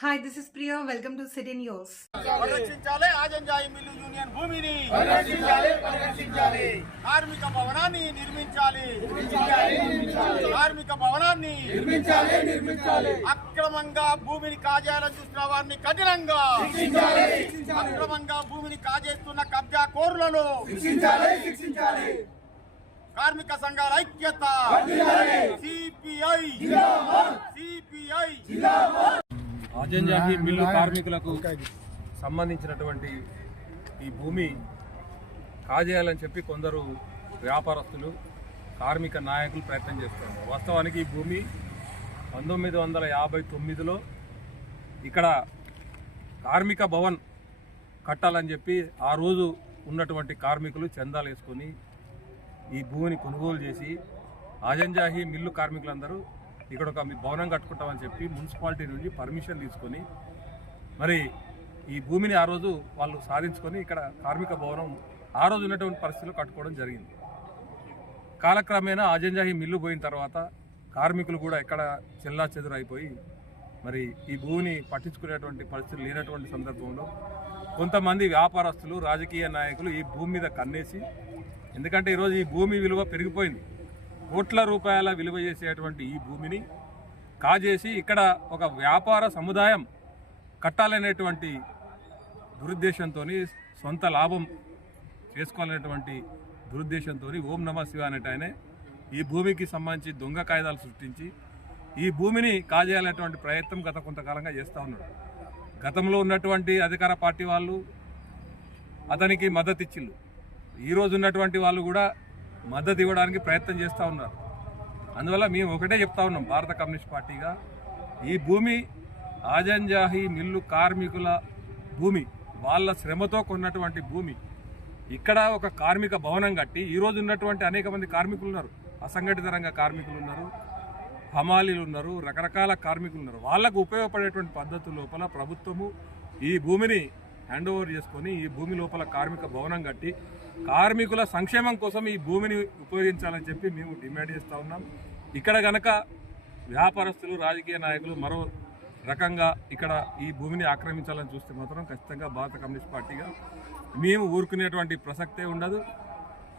Hi, this is Priya. Welcome to City News. పరిరక్షించాలి Azamjahi mill union భూమిని. కార్మిక భవనాన్ని నిర్మించాలి. కార్మిక భవనాన్ని అక్రమంగా భూమిని కాజేయాలని చూస్తున్న వారిని కఠినంగా అక్రమంగా భూమిని కాజేస్తున్న కబ్జా కోరులను కార్మిక సంఘాల ఐక్యత ఆజంజాహి మిల్లు కార్మికులకు సంబంధించినటువంటి ఈ భూమి కాజేయాలని చెప్పి కొందరు వ్యాపారస్తులు కార్మిక నాయకులు ప్రయత్నం చేస్తున్నారు. వాస్తవానికి ఈ భూమి పంతొమ్మిది వందల యాభై తొమ్మిదిలో ఇక్కడ కార్మిక భవన్ కట్టాలని చెప్పి ఆ రోజు ఉన్నటువంటి కార్మికులు చందాలు వేసుకొని ఈ భూమిని కొనుగోలు చేసి ఆజంజాహి మిల్లు కార్మికులందరూ ఇక్కడ ఒక మీ భవనం కట్టుకుంటామని చెప్పి మున్సిపాలిటీ నుండి పర్మిషన్ తీసుకొని మరి ఈ భూమిని ఆ రోజు వాళ్ళు సాధించుకొని ఇక్కడ కార్మిక భవనం ఆ రోజు ఉన్నటువంటి పరిస్థితుల్లో కట్టుకోవడం జరిగింది. కాలక్రమేణా ఆజంజాహి మిల్లు పోయిన తర్వాత కార్మికులు కూడా ఎక్కడ చెల్లా చెదురైపోయి మరి ఈ భూమిని పట్టించుకునేటువంటి పరిస్థితులు లేనటువంటి సందర్భంలో కొంతమంది వ్యాపారస్తులు రాజకీయ నాయకులు ఈ భూమి మీద కన్నేసి ఎందుకంటే ఈరోజు ఈ భూమి విలువ పెరిగిపోయింది. కోట్ల రూపాయల విలువ చేసేటువంటి ఈ భూమిని కాజేసి ఇక్కడ ఒక వ్యాపార సముదాయం కట్టాలనేటువంటి దురుద్దేశంతో సొంత లాభం చేసుకోవాలనేటువంటి దురుద్దేశంతో ఓం నమ శివ అనేట ఆయనే ఈ భూమికి సంబంధించి దొంగ కాయిదాలు సృష్టించి ఈ భూమిని కాజేయాలనేటువంటి ప్రయత్నం గత కొంతకాలంగా చేస్తూ ఉన్నాడు. గతంలో ఉన్నటువంటి అధికార పార్టీ వాళ్ళు అతనికి మద్దతు ఇచ్చిళ్ళు ఈరోజు ఉన్నటువంటి వాళ్ళు కూడా మద్దతు ఇవ్వడానికి ప్రయత్నం చేస్తూ ఉన్నారు. అందువల్ల మేము ఒకటే చెప్తా ఉన్నాం భారత కమ్యూనిస్ట్ పార్టీగా ఈ భూమి ఆజంజాహి మిల్లు కార్మికుల భూమి వాళ్ళ శ్రమతో కొన్నటువంటి భూమి. ఇక్కడ ఒక కార్మిక భవనం కట్టి ఈరోజు ఉన్నటువంటి అనేక మంది కార్మికులు ఉన్నారు. అసంఘటిత రంగ కార్మికులు ఉన్నారు హమాలీలు ఉన్నారు రకరకాల కార్మికులు ఉన్నారు. వాళ్ళకు ఉపయోగపడేటువంటి పద్ధతుల లోపల ప్రభుత్వము ఈ భూమిని హ్యాండ్ ఓవర్ చేసుకొని ఈ భూమి లోపల కార్మిక భవనం కట్టి కార్మికుల సంక్షేమం కోసం ఈ భూమిని ఉపయోగించాలని చెప్పి మేము డిమాండ్ చేస్తూ ఉన్నాం. ఇక్కడ గనక వ్యాపారస్తులు రాజకీయ నాయకులు మరో రకంగా ఇక్కడ ఈ భూమిని ఆక్రమించాలని చూస్తే మాత్రం ఖచ్చితంగా భారత కమ్యూనిస్ట్ పార్టీగా మేము ఊరుకునేటువంటి ప్రసక్తే ఉండదు.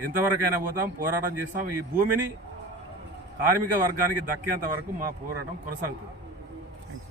ఎంతవరకైనా పోతాం పోరాటం చేస్తాం. ఈ భూమిని కార్మిక వర్గానికి దక్కేంత వరకు మా పోరాటం కొనసాగుతుంది.